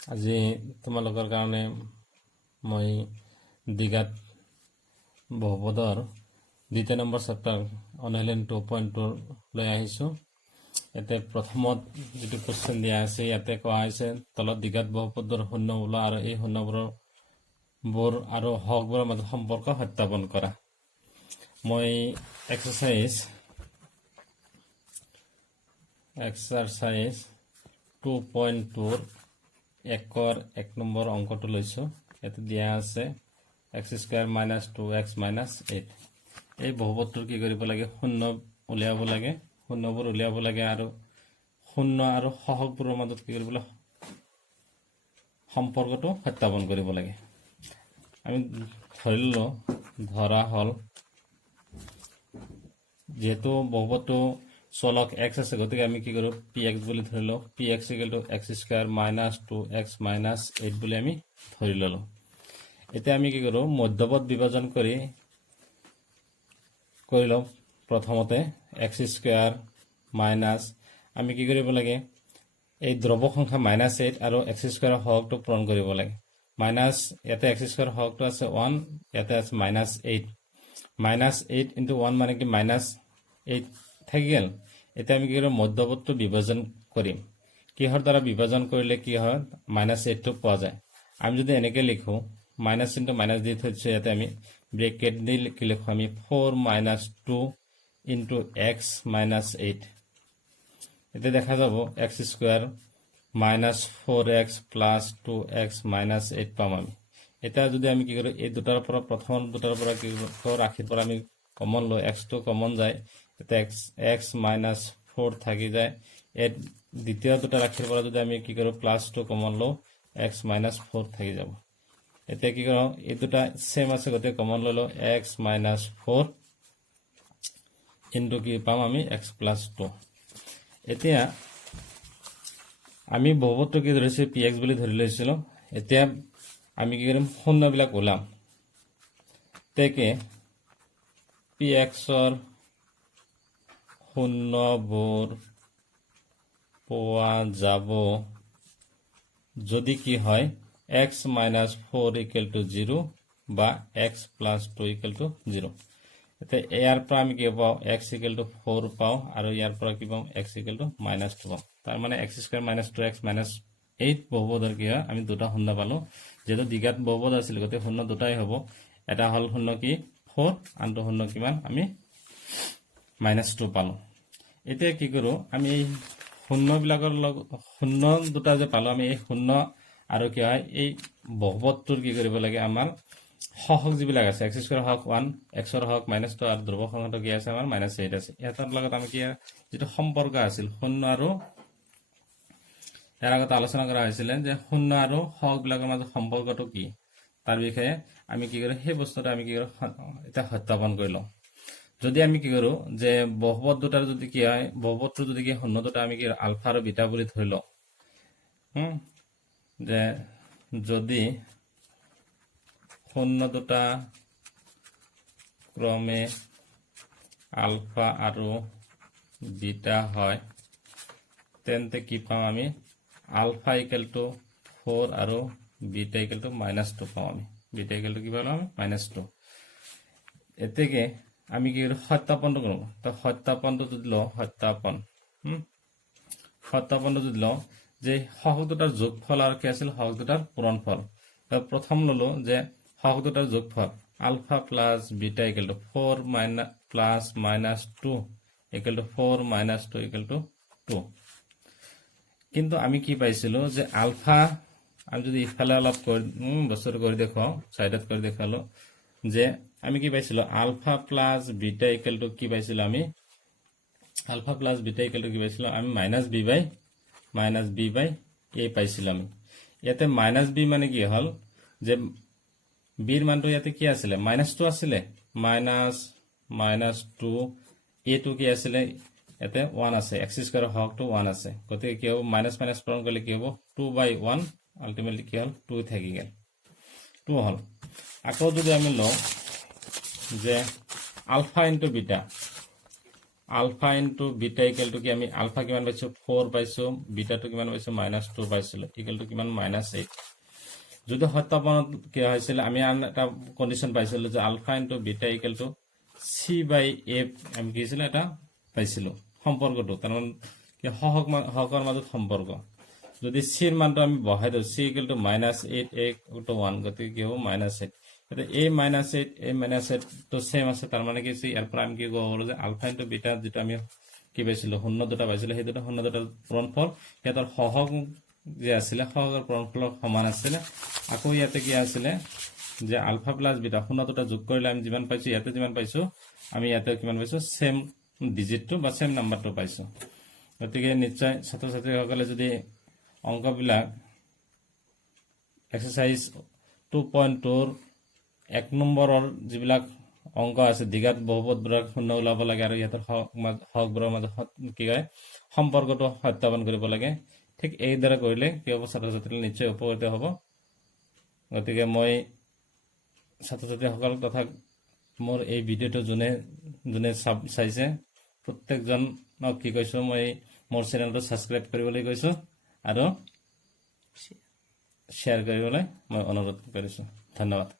আজি তোমালোকৰ কাৰণে মই দ্বিঘাত বহুপদৰ দ্বিতীয় নম্বৰ চেপ্টাৰ অনলাইন 2.2 লৈ আহিছোঁ। ইয়াতে প্ৰথমত যিটো কুৱেশ্যন দিয়া আছে, ইয়াতে কোৱা হৈছে তলত দ্বিঘাত বহুপদৰ শূন্য ওলোৱা আৰু এই শূন্যবোৰ আৰু হকবোৰৰ মাজত সম্পৰ্ক সত্যাপন কৰা। মই এক্সাৰচাইজ 2.2 একৰ 1 নম্বৰ অংকটো লৈছোঁ। ইয়াতে দিয়া আছে x² - 2x - 8। এই বহুপদটোৰ কি কৰিব লাগে? শূন্য উলিয়াব লাগে, শূন্যবোৰ উলিয়াব লাগে আৰু শূন্য আৰু সহগবোৰৰ মাজত কি কৰিব লাগে? সম্পৰ্কটো সত্যাপন কৰিব লাগে। আমি ধৰি লওঁ, ধৰা হ'ল যেহেতু বহুপদটো চলক x আছে, গতিকে আমি কি কৰোঁ? px বুলি ধৰি লওঁ। px = x² - 2x - 8 বুলি আমি ধৰি ল'লোঁ। এতিয়া আমি কি কৰোঁ? মধ্যপদ বিভাজন কৰি লওঁ। প্ৰথমতে x² মাইনাছ আমি কি কৰিব লাগে? এই দ্ৰৱ সংখ্যা -8 আৰু x² হকটো পূৰণ কৰিব লাগে। মাইনাছ ইয়াতে x² হকটো আছে 1, ইয়াতে আছে -8। -8 × 1 মানে কি? -8 থাকি গ'ল। এতিয়া আমি কি কৰিম? মধ্যপদটো বিভাজন কৰিম। কিহৰ দ্বাৰা বিভাজন কৰিলে কি হয়? -8টো পোৱা যায়। আমি যদি এনেকৈ লিখোঁ, মাইনাছ ইনটু মাইনাছ দি থৈছোঁ, ইয়াতে আমি ব্ৰেকেট দি কি লিখোঁ? আমি 4 - 2 × x - 8। এতিয়া দেখা যাব x² - 4x + 2x - 8 পাম আমি। এতিয়া যদি আমি কি কৰোঁ? এই দুটাৰ পৰা প্ৰথম দুটাৰ পৰা কি ৰাশিৰ পৰা আমি কমন লওঁ, xটো কমন যায়। এতিয়া x - 4 থাকি যায়। এই দ্বিতীয় দুটা ৰাশিৰ পৰা যদি আমি কি কৰোঁ? +2 কমন লওঁ, x - 4 থাকি যাব। এতিয়া কি কৰোঁ? এই দুটা ছেম আছে, গতিকে কমন লৈ লওঁ, x - 4 × কি পাম আমি? x + 2। এতিয়া আমি বহুপদটো কি ধৰিছোঁ? px বুলি ধৰি লৈছিলোঁ। এতিয়া আমি কি কৰিম? শূন্যবিলাক ওলাম। তেকে pxৰ শূন্যবোৰ পোৱা যাব যদি কি হয়? x - 4 = 0 বা x + 2 = 0। এতিয়া ইয়াৰ পৰা আমি কি পাওঁ? x = 4 পাওঁ আৰু ইয়াৰ পৰা কি পাওঁ? x = -2 পাওঁ। তাৰমানে x² - 2x - 8 বহুপদৰ কি হয়? আমি দুটা শূন্য পালোঁ। যিহেতু দ্বিঘাত বহুপদ আছিল, গতিকে শূন্য দুটাই হ'ব। এটা হ'ল শূন্য কি? 4, আনটো শূন্য কিমান? আমি -2 পালোঁ। এতিয়া কি কৰোঁ? আমি এই শূন্যবিলাকৰ শূন্য দুটা যে পালোঁ, আমি এই শূন্য আৰু কি হয়? এই বহুপদটোৰ কি কৰিব লাগে? আমাৰ সহগ যিবিলাক আছে, x² হওক 1, x ৰ হওক -2 আৰু ধ্ৰুৱ সংখ্যাটো কি আছে? আমাৰ -8 আছে। ইয়াৰ লগত আমি কি যিটো সম্পৰ্ক আছিল শূন্য আৰু ইয়াৰ আগতে আলোচনা কৰা হৈছিলে যে শূন্য আৰু সহগবিলাকৰ মাজত সম্পৰ্কটো কি, তাৰ বিষয়ে আমি কি কৰোঁ? সেই বস্তুটো আমি কি কৰোঁ? এতিয়া সত্যাপন কৰি লওঁ। যদি আমি কি কৰোঁ? যে বহুপদ দুটাৰ যদি কি হয়? বহুপদটো যদি কি শূন্য দুটা আমি কি আলফা আৰু বিটা বুলি ধৰি লওঁ, যে যদি শূন্য দুটা ক্ৰমে আলফা আৰু বিটা হয়, তেন্তে কি পাম আমি? আলফা = 4 আৰু বিটা = -2 পাওঁ আমি। বিটা = কি পাম? -2। এতেকে আমি কি কৰোঁ? সত্যাপনটো কৰোঁ। তো সত্যাপনটো যদি লওঁ, সত্যাপনটো যদি লওঁ যে সহগ দুটাৰ যোগফল আৰু কি আছিল? সহগ দুটাৰ পূৰণফল। প্ৰথম ললোঁ যে সহগ দুটাৰ যোগফল আলফা প্লাছ বিটা = 4 + -2 = 4 - 2 = 2। কিন্তু আমি কি পাইছিলোঁ? যে আলফা, আমি যদি ইফালে অলপ বস্তুটো কৰি দেখুৱাওঁ, চাইডত কৰি দেখালোঁ, যে আমি কি পাইছিলোঁ? আলফা প্লাছ বিটা = কি পাইছিলোঁ? আমি আলফা প্লাছ বিটা = কি পাইছিলোঁ? আমি -b/a পাইছিলোঁ আমি। ইয়াতে -b মানে কি হ'ল? যে বিৰ মানটো ইয়াতে কি আছিলে? -2 আছিলে। -2 a টো কি আছিলে? ইয়াতে 1 আছে। x² হকটো 1 আছে। গতিকে কি হ'ব? --- পূৰণ কৰিলে কি হ'ব? 2/1 আল্টিমেটলি কি হ'ল? 2 থাকি গ'ল। 2 হ'ল। আকৌ যদি আমি লওঁ যে alpha × beta, alpha into beta equal to কি আমি আলফা কিমান পাইছো 4 পাইছো বিটাটো কিমান পাইছো -2 পাইছিলো ইকুৱেল টু কিমান -8 যদি সত্যাপনত কি হৈছিল আমি আন এটা কন্ডিশন পাইছিলো যে alpha into beta equal to c by a আমি কি ছিল এটা পাইছিলো সম্পৰ্কটো কাৰণ কি হকৰ মাজত সম্পৰ্ক যদি c এৰ মানটো আমি বহাই দিও c equal to -8 a to 1 গতি কি হ'ব -8 এটা a -8 তো সেম আছে তাৰ মানে কি ইয়াৰ পৰা আমি কি ক'ব পাৰো যে আলফা ইনটু বিটা যেটা আমি কি পাইছিলো শূন্য দুটা পাইছিলো সেই দুটা শূন্য দুটা পূৰণফল ইয়াৰ সহগ যে আছিল সহগৰ পূৰণফলৰ সমান আছিল আকৌ ইয়াতে কি আছিল যে আলফা প্লাস বিটা শূন্য দুটা যোগ কৰিলে আমি যিমান পাইছো ইয়াতে যিমান পাইছো আমি ইয়াতে কিমান পাইছো সেম ডিজিটটো বা সেম নাম্বাৰটো পাইছো গতিকে নিশ্চয় ছাত্ৰ ছাত্ৰীসকলে যদি অংকবিলাক এক্সাৰসাইজ 2.2 1 নম্বৰৰ যিবিলাক অংক আছে দ্বিঘাত বহুপদবোৰৰ শূন্য ওলাব লাগে আৰু ইয়াৰ হকবোৰৰ মাজত কি হয় সম্পৰ্কটো সত্যাপন কৰিব লাগে ঠিক এই দৰে কৰিলে কি হ'ব ছাত্ৰ ছাত্ৰী নিশ্চয় উপকৃত হ'ব গতিকে মই ছাত্ৰ ছাত্ৰীসকল তথা মোৰ এই ভিডিঅটো যোনে চাইছে প্ৰত্যেকজনক কি কৈছো মই মোৰ চেনেলটো সাবস্ক্ৰাইব কৰিবলৈ কৈছো আৰু শ্বেয়াৰ কৰিবলৈ মই অনুৰোধ কৰিছো ধন্যবাদ